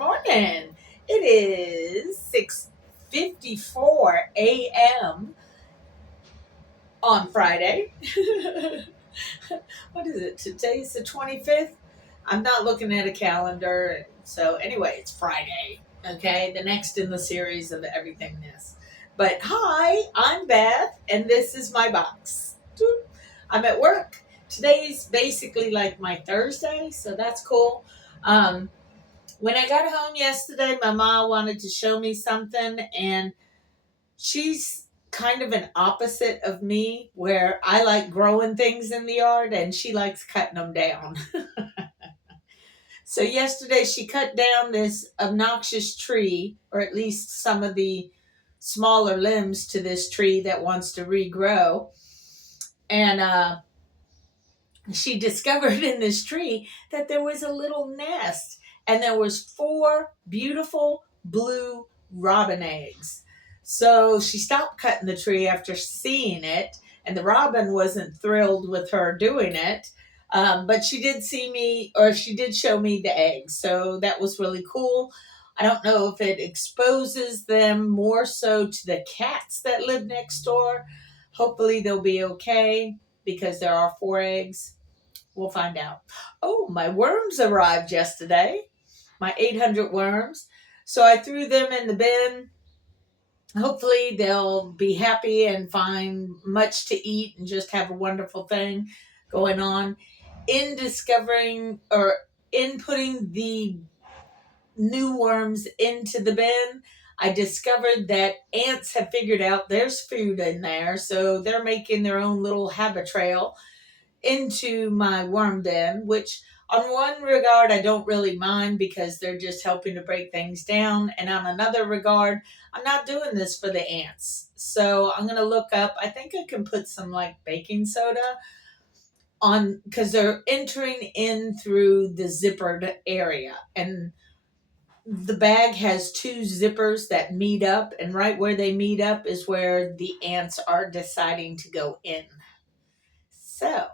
morning. It is 6:54 a.m. on Friday. What is it? Today's the 25th. I'm not looking at a calendar. So anyway, it's Friday. Okay, the next in the series of everythingness. But hi, I'm Beth, and this is my box. I'm at work. Today's basically like my Thursday, so that's cool. Um, when I got home yesterday, my mom wanted to show me something, and she's kind of an opposite of me, where I like growing things in the yard, and she likes cutting them down. So yesterday, she cut down this obnoxious tree, or at least some of the smaller limbs to this tree that wants to regrow, and she discovered in this tree that there was a little nest, and there was four beautiful blue robin eggs. So she stopped cutting the tree after seeing it, and the robin wasn't thrilled with her doing it. But she did see me, or she did show me the eggs, so that was really cool. I don't know if it exposes them more so to the cats that live next door. Hopefully they'll be okay because there are four eggs. We'll find out. Oh, my worms arrived yesterday. My 800 worms. So I threw them in the bin. Hopefully they'll be happy and find much to eat and just have a wonderful thing going on. In discovering or in putting the new worms into the bin, I discovered that ants have figured out there's food in there. So they're making their own little habit trail into my worm den, which on one regard I don't really mind because they're just helping to break things down. And on another regard, I'm not doing this for the ants. So I'm going to look up, I think I can put some like baking soda on, because they're entering in through the zippered area. And the bag has two zippers that meet up. And right where they meet up is where the ants are deciding to go in. So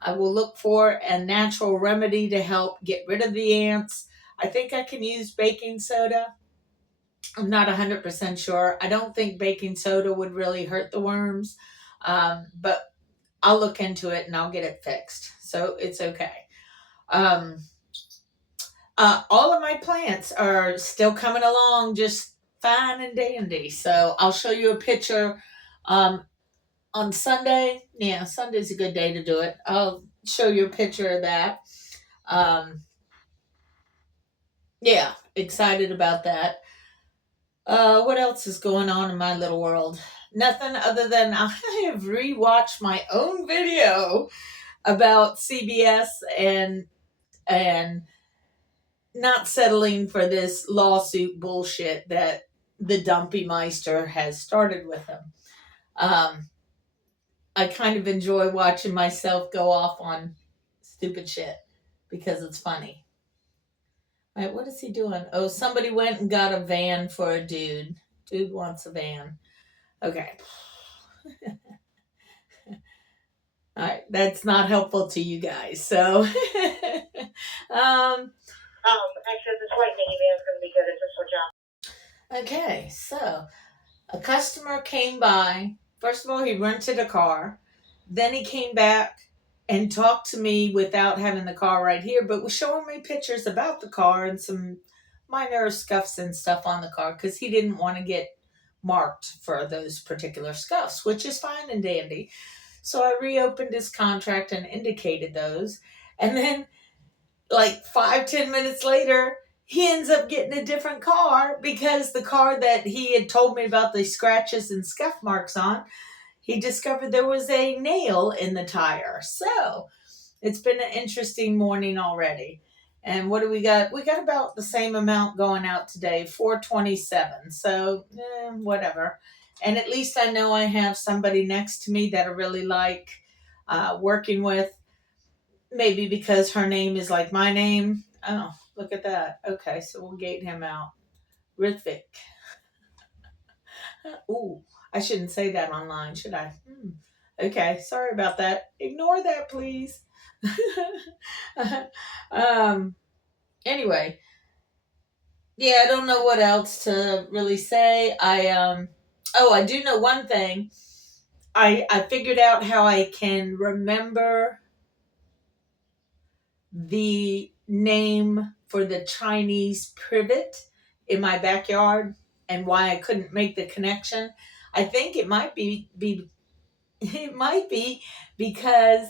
I will look for a natural remedy to help get rid of the ants. I think I can use baking soda. I'm not 100% sure. I don't think baking soda would really hurt the worms, but I'll look into it and I'll get it fixed. So it's okay. Um, all of my plants are still coming along just fine and dandy. So I'll show you a picture on Sunday. Yeah, Sunday's a good day to do it. I'll show you a picture of that. Um, yeah, excited about that. What else is going on in my little world? Nothing other than I have rewatched my own video about CBS and not settling for this lawsuit bullshit that the Dumpy Meister has started with him. Um, I kind of enjoy watching myself go off on stupid shit because it's funny. All right, what is he doing? Oh, somebody went and got a van for a dude. Dude wants a van. Okay. All right, that's not helpful to you guys. So, Actually, this white minivan is going to be good at this one job. okay, so a customer came by. First of all, he rented a car. Then he came back and talked to me without having the car right here, but was showing me pictures about the car and some minor scuffs and stuff on the car because he didn't want to get marked for those particular scuffs, which is fine and dandy. So I reopened his contract and indicated those. And then, like 5-10 minutes later, he ends up getting a different car because the car that he had told me about the scratches and scuff marks on, he discovered there was a nail in the tire. So it's been an interesting morning already. And what do we got? We got about the same amount going out today, 427. So whatever. And at least I know I have somebody next to me that I really like working with. Maybe because her name is like my name. Oh, look at that. Okay, so we'll gate him out. Rithvik. Ooh, I shouldn't say that online, should I? Okay, sorry about that. Ignore that, please. um, anyway, Yeah, I don't know what else to really say. I do know one thing. I figured out how I can remember the name for the Chinese privet in my backyard and why I couldn't make the connection. I think it might be it might be because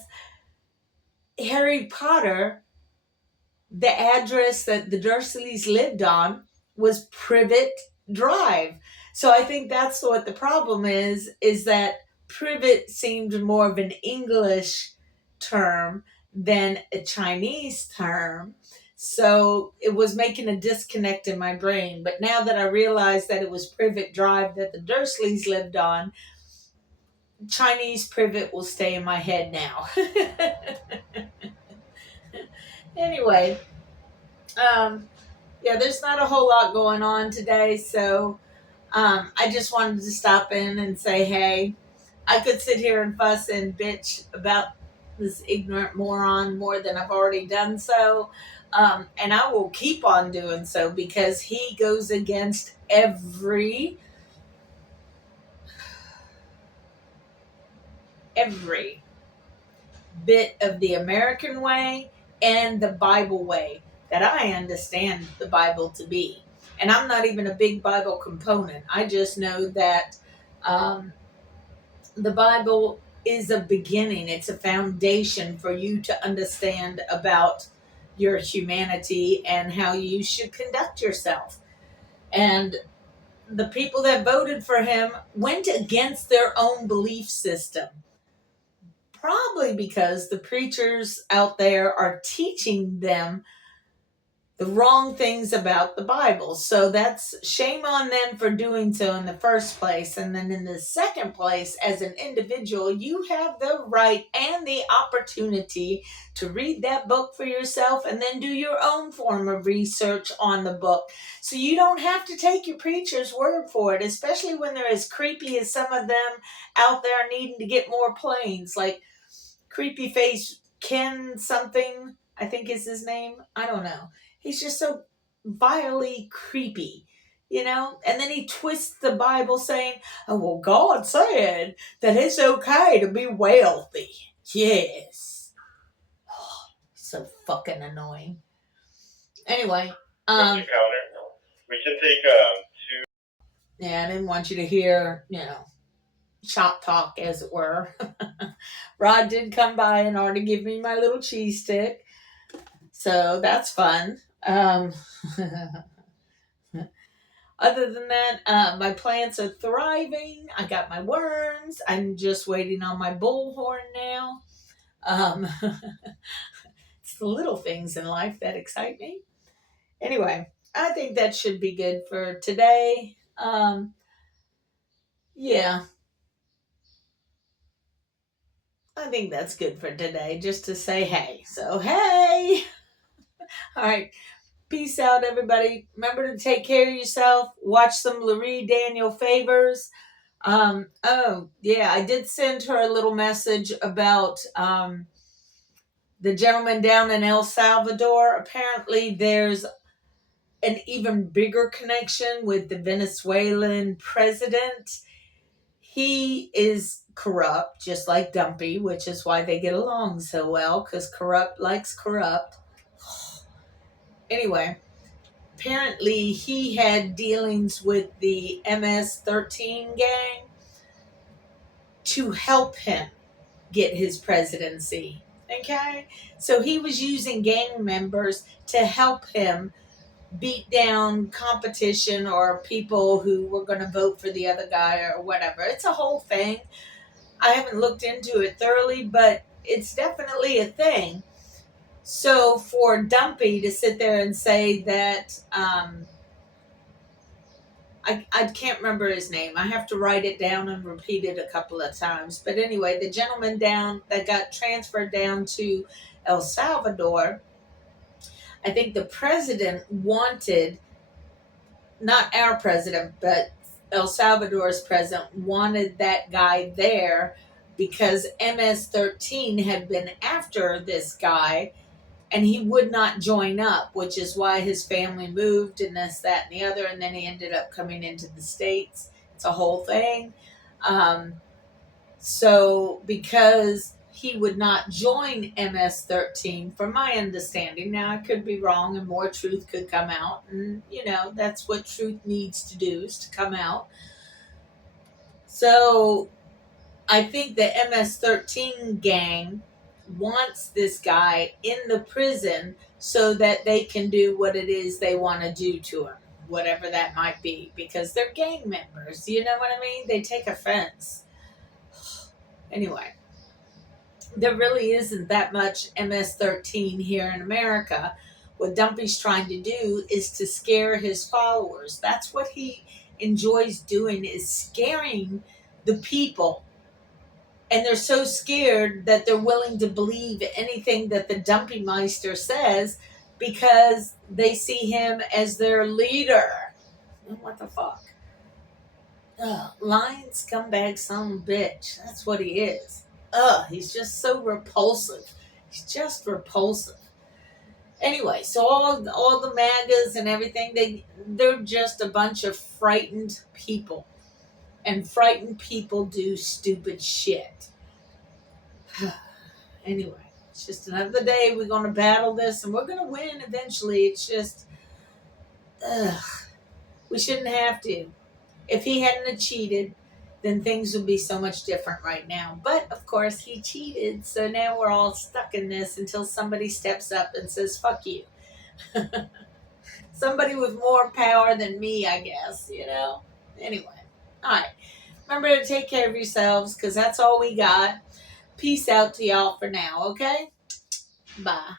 Harry Potter, the address that the Dursleys lived on was Privet Drive. So I think that's what the problem is that privet seemed more of an English term than a Chinese term. So it was making a disconnect in my brain. But now that I realized that it was Privet Drive that the Dursleys lived on, Chinese privet will stay in my head now. Anyway, yeah, there's not a whole lot going on today, so I just wanted to stop in and say, hey, I could sit here and fuss and bitch about this ignorant moron more than I've already done so. And I will keep on doing so because he goes against every bit of the American way and the Bible way that I understand the Bible to be. And I'm not even a big Bible component. I just know that um, the Bible is a beginning, it's a foundation for you to understand about your humanity and how you should conduct yourself. And the people that voted for him went against their own belief system. Probably because the preachers out there are teaching them the wrong things about the Bible. So that's shame on them for doing so in the first place. And then in the second place, as an individual, you have the right and the opportunity to read that book for yourself and then do your own form of research on the book. So you don't have to take your preacher's word for it, especially when they're as creepy as some of them out there needing to get more planes. Like creepy face Ken something, I think is his name. I don't know. He's just so vilely creepy, you know? And then he twists the Bible saying, oh, well, God said that it's okay to be wealthy. Yes. Oh, so fucking annoying. Anyway, Counter. We can take yeah, I didn't want you to hear, shop talk, as it were. Rod did come by and already give me my little cheese stick. So that's fun. Other than that, my plants are thriving. I got my worms. I'm just waiting on my bullhorn now. Um, it's the little things in life that excite me. Anyway, I think that should be good for today. Yeah, I think that's good for today, just to say hey. So, hey! All right. Peace out, everybody. Remember to take care of yourself. Watch some Laree Daniel favors. Oh, yeah, I did send her a little message about the gentleman down in El Salvador. Apparently, there's an even bigger connection with the Venezuelan president. He is corrupt, just like Dumpy, which is why they get along so well, because corrupt likes corrupt. Anyway, apparently he had dealings with the MS-13 gang to help him get his presidency. Okay? So he was using gang members to help him beat down competition or people who were going to vote for the other guy or whatever. It's a whole thing. I haven't looked into it thoroughly, but it's definitely a thing. So for Dumpy to sit there and say that, I can't remember his name. I have to write it down and repeat it a couple of times. But anyway, the gentleman down that got transferred down to El Salvador, I think the president wanted, not our president, but El Salvador's president wanted that guy there because MS-13 had been after this guy and he would not join up, which is why his family moved and this, that, and the other, and then he ended up coming into the States. It's a whole thing. So because he would not join MS-13, from my understanding, now I could be wrong and more truth could come out, and that's what truth needs to do, is to come out. So I think the MS-13 gang wants this guy in the prison so that they can do what it is they want to do to him, whatever that might be, because they're gang members. You know what I mean? They take offense. Anyway, there really isn't that much MS-13 here in America. What Dumpy's trying to do is to scare his followers. That's what he enjoys doing, is scaring the people. And they're so scared that they're willing to believe anything that the Dumpy Meister says because they see him as their leader. What the fuck? Lion scumbag son of a bitch. That's what he is. He's just so repulsive. He's just repulsive. Anyway, so all the MAGAs and everything, they're just a bunch of frightened people. And frightened people do stupid shit. Anyway, it's just another day. We're going to battle this, and we're going to win eventually. It's just, we shouldn't have to. If he hadn't cheated, then things would be so much different right now. But, of course, he cheated, so now we're all stuck in this until somebody steps up and says, fuck you. Somebody with more power than me, I guess, Anyway, all right. Remember to take care of yourselves, because that's all we got. Peace out to y'all for now, okay? Bye.